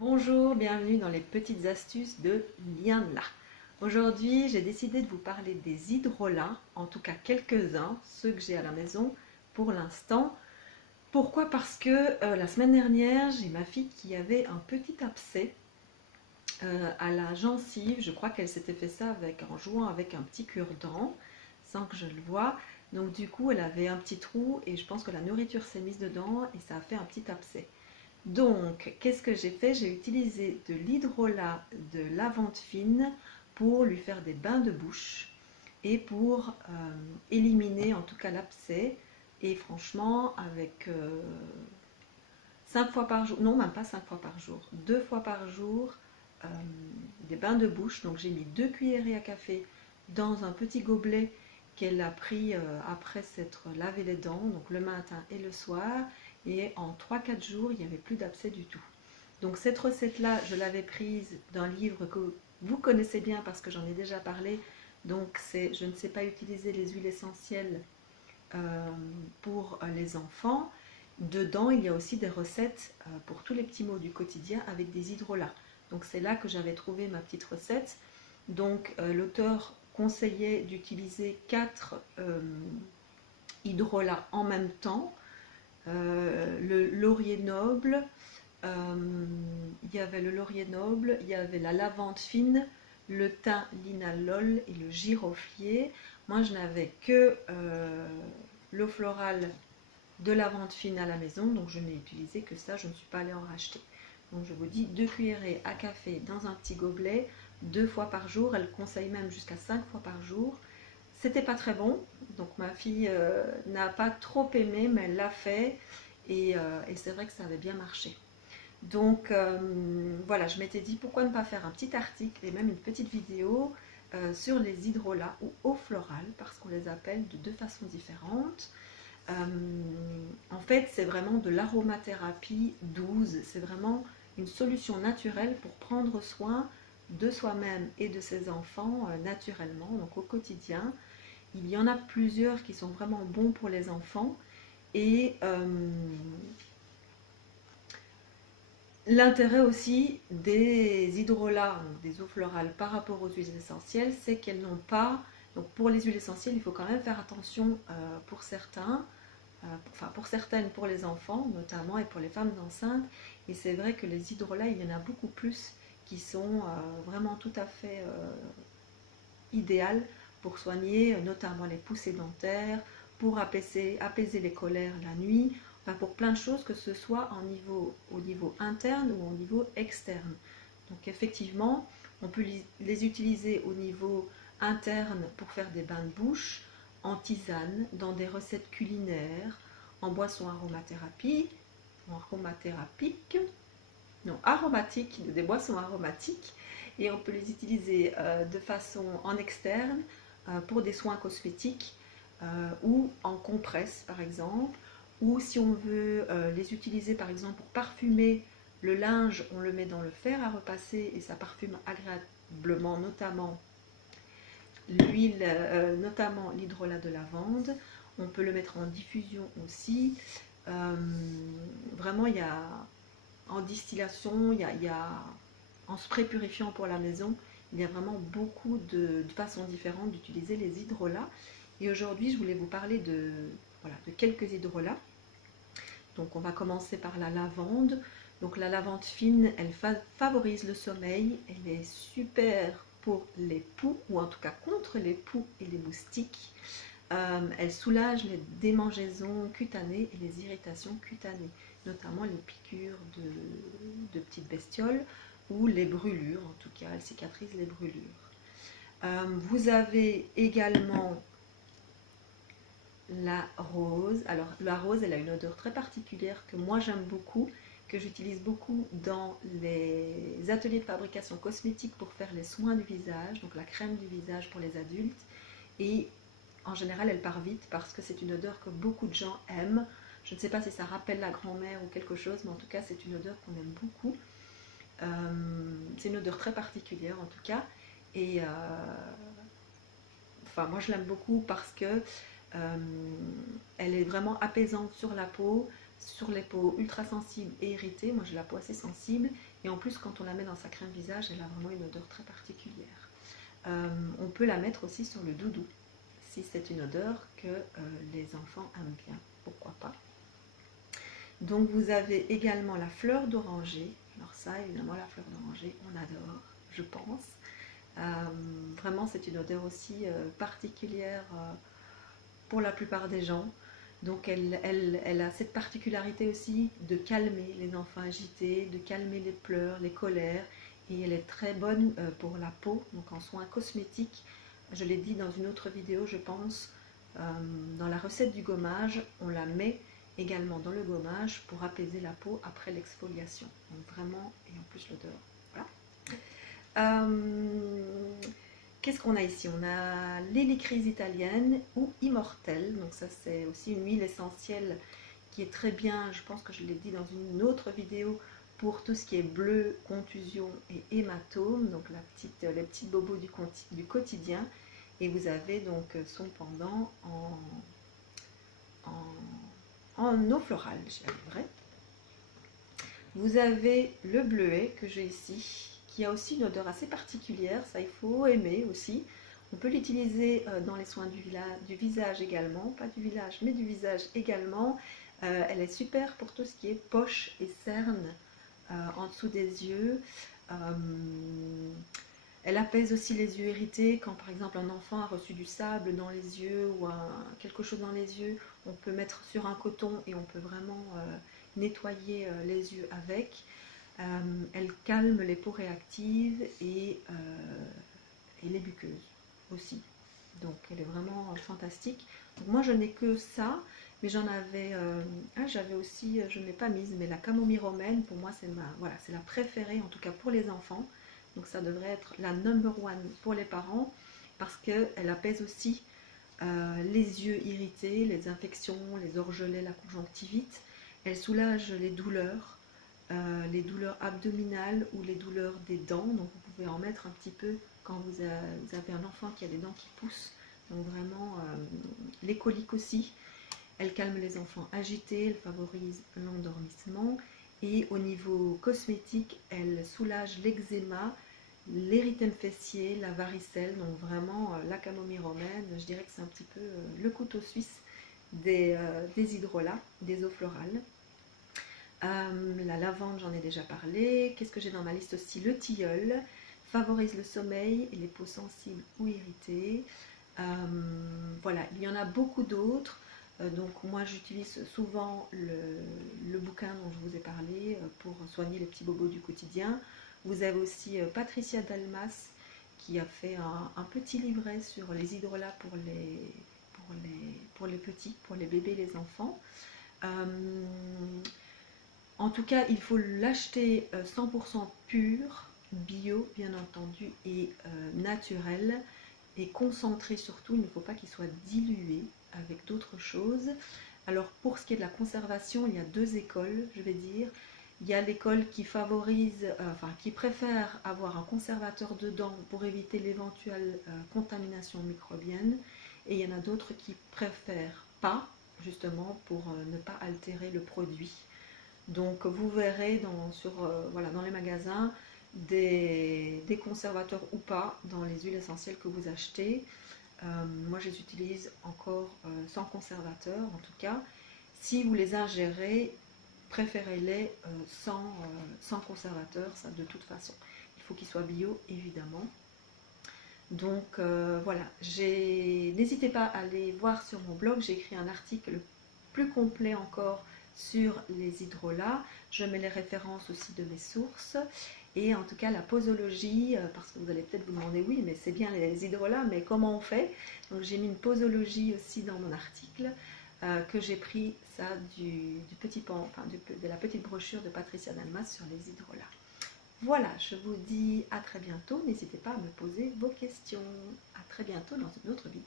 Bonjour, bienvenue dans les petites astuces de Lianla. Aujourd'hui, j'ai décidé de vous parler des hydrolats, en tout cas quelques-uns, ceux que j'ai à la maison pour l'instant. Pourquoi? Parce que la semaine dernière, j'ai ma fille qui avait un petit abcès à la gencive. Je crois qu'elle s'était fait ça en jouant avec un petit cure-dent, sans que je le voie. Donc du coup, elle avait un petit trou et je pense que la nourriture s'est mise dedans et ça a fait un petit abcès. Donc, qu'est-ce que j'ai fait? J'ai utilisé de l'hydrolat de lavande fine pour lui faire des bains de bouche et pour éliminer en tout cas l'abcès. Et franchement, avec 5 fois par jour, non même pas 5 fois par jour, 2 fois par jour, euh, des bains de bouche. Donc j'ai mis 2 cuillerées à café dans un petit gobelet qu'elle a pris après s'être lavé les dents, donc le matin et le soir. Et en 3-4 jours, il n'y avait plus d'abcès du tout. Donc cette recette-là, je l'avais prise d'un livre que vous connaissez bien parce que j'en ai déjà parlé. Donc c'est Je ne sais pas utiliser les huiles essentielles pour les enfants. Dedans, il y a aussi des recettes pour tous les petits mots du quotidien avec des hydrolats. Donc c'est là que j'avais trouvé ma petite recette. Donc l'auteur conseillait d'utiliser 4 hydrolats en même temps. Le laurier noble, il y avait le laurier noble, il y avait la lavande fine, le thym linalol et le giroflier. Moi, je n'avais que l'eau florale de lavande fine à la maison, donc je n'ai utilisé que ça, je ne suis pas allée en racheter. Donc je vous dis 2 cuillerées à café dans un petit gobelet, 2 fois par jour, elle conseille même jusqu'à 5 fois par jour. C'était pas très bon, donc ma fille n'a pas trop aimé, mais elle l'a fait et c'est vrai que ça avait bien marché. Donc voilà, je m'étais dit pourquoi ne pas faire un petit article et même une petite vidéo sur les hydrolats ou eau florale, parce qu'on les appelle de deux façons différentes. En fait, c'est vraiment de l'aromathérapie douce, c'est vraiment une solution naturelle pour prendre soin de soi-même et de ses enfants naturellement, donc au quotidien. Il y en a plusieurs qui sont vraiment bons pour les enfants et l'intérêt aussi des hydrolats, des eaux florales par rapport aux huiles essentielles, c'est qu'elles n'ont pas, donc pour les huiles essentielles, il faut quand même faire attention pour certains, enfin pour certaines pour les enfants notamment et pour les femmes enceintes. Et c'est vrai que les hydrolats, il y en a beaucoup plus qui sont vraiment tout à fait idéales pour soigner notamment les poussées dentaires, pour apaiser les colères la nuit, enfin pour plein de choses, que ce soit au niveau interne ou au niveau externe. Donc effectivement, on peut les utiliser au niveau interne pour faire des bains de bouche, en tisane, dans des recettes culinaires, en boisson aromathérapique, non, aromatiques, des boissons aromatiques, et on peut les utiliser de façon en externe pour des soins cosmétiques ou en compresse par exemple, ou si on veut les utiliser par exemple pour parfumer le linge, on le met dans le fer à repasser et ça parfume agréablement, notamment l'hydrolat de lavande. On peut le mettre en diffusion aussi. Euh, Vraiment, il y a en distillation, il y a en spray purifiant pour la maison. Il y a vraiment beaucoup de façons différentes d'utiliser les hydrolats. Et aujourd'hui, je voulais vous parler voilà, de quelques hydrolats. Donc, on va commencer par la lavande. Donc, la lavande fine, elle favorise le sommeil. Elle est super pour les poux, ou en tout cas contre les poux et les moustiques. Elle soulage les démangeaisons cutanées et les irritations cutanées, notamment les piqûres de petites bestioles ou les brûlures, en tout cas, elle cicatrise les brûlures. Vous avez également la rose. Alors la rose, elle a une odeur très particulière que moi j'aime beaucoup, que j'utilise beaucoup dans les ateliers de fabrication cosmétique pour faire les soins du visage, donc la crème du visage pour les adultes. Et en général, elle part vite parce que c'est une odeur que beaucoup de gens aiment. Je ne sais pas si ça rappelle la grand-mère ou quelque chose, mais en tout cas, c'est une odeur qu'on aime beaucoup. C'est une odeur très particulière en tout cas. Et enfin, moi, je l'aime beaucoup parce que elle est vraiment apaisante sur la peau. sur les peaux ultra sensibles et irritées. Moi j'ai la peau assez sensible et en plus quand on la met dans sa crème visage, elle a vraiment une odeur très particulière. On peut la mettre aussi sur le doudou si c'est une odeur que les enfants aiment bien, pourquoi pas. Donc vous avez également la fleur d'oranger. Alors ça évidemment la fleur d'oranger on adore, je pense. Vraiment c'est une odeur aussi particulière pour la plupart des gens. Donc elle a cette particularité aussi de calmer les enfants agités, de calmer les pleurs, les colères. Et elle est très bonne pour la peau, donc en soins cosmétiques. Je l'ai dit dans une autre vidéo, je pense, dans la recette du gommage, on la met également dans le gommage pour apaiser la peau après l'exfoliation. Donc vraiment, et en plus l'odeur. Voilà. Qu'est-ce qu'on a ici? On a l'hélicryse italienne ou immortelle. Donc ça c'est aussi une huile essentielle qui est très bien, je pense que je l'ai dit dans une autre vidéo, pour tout ce qui est bleu, contusion et hématome, donc les petits bobos du quotidien. Et vous avez donc son pendant en eau florale, j'y arriverai. Vous avez le bleuet que j'ai ici, qui a aussi une odeur assez particulière, ça il faut aimer aussi. On peut l'utiliser dans les soins du visage également, pas du village mais du visage également. Elle est super pour tout ce qui est poche et cernes en dessous des yeux. Elle apaise aussi les yeux irrités quand par exemple un enfant a reçu du sable dans les yeux ou quelque chose dans les yeux. On peut mettre sur un coton et on peut vraiment nettoyer les yeux avec. Elle calme les peaux réactives et les muqueuses aussi. Donc elle est vraiment fantastique. Donc moi je n'ai que ça, mais j'en avais, j'avais aussi, je ne l'ai pas mise, mais la camomille romaine, pour moi c'est voilà, c'est la préférée, en tout cas pour les enfants. Donc ça devrait être la number one pour les parents, parce qu'elle apaise aussi les yeux irrités, les infections, les orgelets, la conjonctivite. Elle soulage les douleurs abdominales ou les douleurs des dents. Donc vous pouvez en mettre un petit peu quand vous avez un enfant qui a des dents qui poussent. Donc vraiment, les coliques aussi. Elle calme les enfants agités, elle favorise l'endormissement. Et au niveau cosmétique, elle soulage l'eczéma, l'érythème fessier, la varicelle. Donc vraiment, la camomille romaine, je dirais que c'est un petit peu le couteau suisse des hydrolats, des eaux florales. La lavande, j'en ai déjà parlé. Qu'est-ce que j'ai dans ma liste aussi? Le tilleul favorise le sommeil et les peaux sensibles ou irritées. Voilà, il y en a beaucoup d'autres. Donc moi j'utilise souvent le bouquin dont je vous ai parlé pour soigner les petits bobos du quotidien. Vous avez aussi Patricia Dalmas qui a fait un petit livret sur les hydrolats pour les petits, pour les bébés, les enfants. En tout cas, il faut l'acheter 100% pur, bio bien entendu, et naturel, et concentré surtout. Il ne faut pas qu'il soit dilué avec d'autres choses. Alors pour ce qui est de la conservation, il y a deux écoles, je vais dire. Il y a l'école qui favorise, qui préfère avoir un conservateur dedans pour éviter l'éventuelle contamination microbienne. Et il y en a d'autres qui préfèrent pas, justement pour ne pas altérer le produit. Donc vous verrez dans les magasins des conservateurs ou pas dans les huiles essentielles que vous achetez. Moi je les utilise encore sans conservateur en tout cas. Si vous les ingérez, préférez-les sans conservateur, ça de toute façon. Il faut qu'ils soient bio évidemment. Donc voilà, n'hésitez pas à aller voir sur mon blog, j'ai écrit un article plus complet encore sur les hydrolats. Je mets les références aussi de mes sources. Et en tout cas, la posologie, parce que vous allez peut-être vous demander, oui, mais c'est bien les hydrolats, mais comment on fait? Donc j'ai mis une posologie aussi dans mon article, que j'ai pris ça de la petite brochure de Patricia Dalmas sur les hydrolats. Voilà, je vous dis à très bientôt. N'hésitez pas à me poser vos questions. À très bientôt dans une autre vidéo.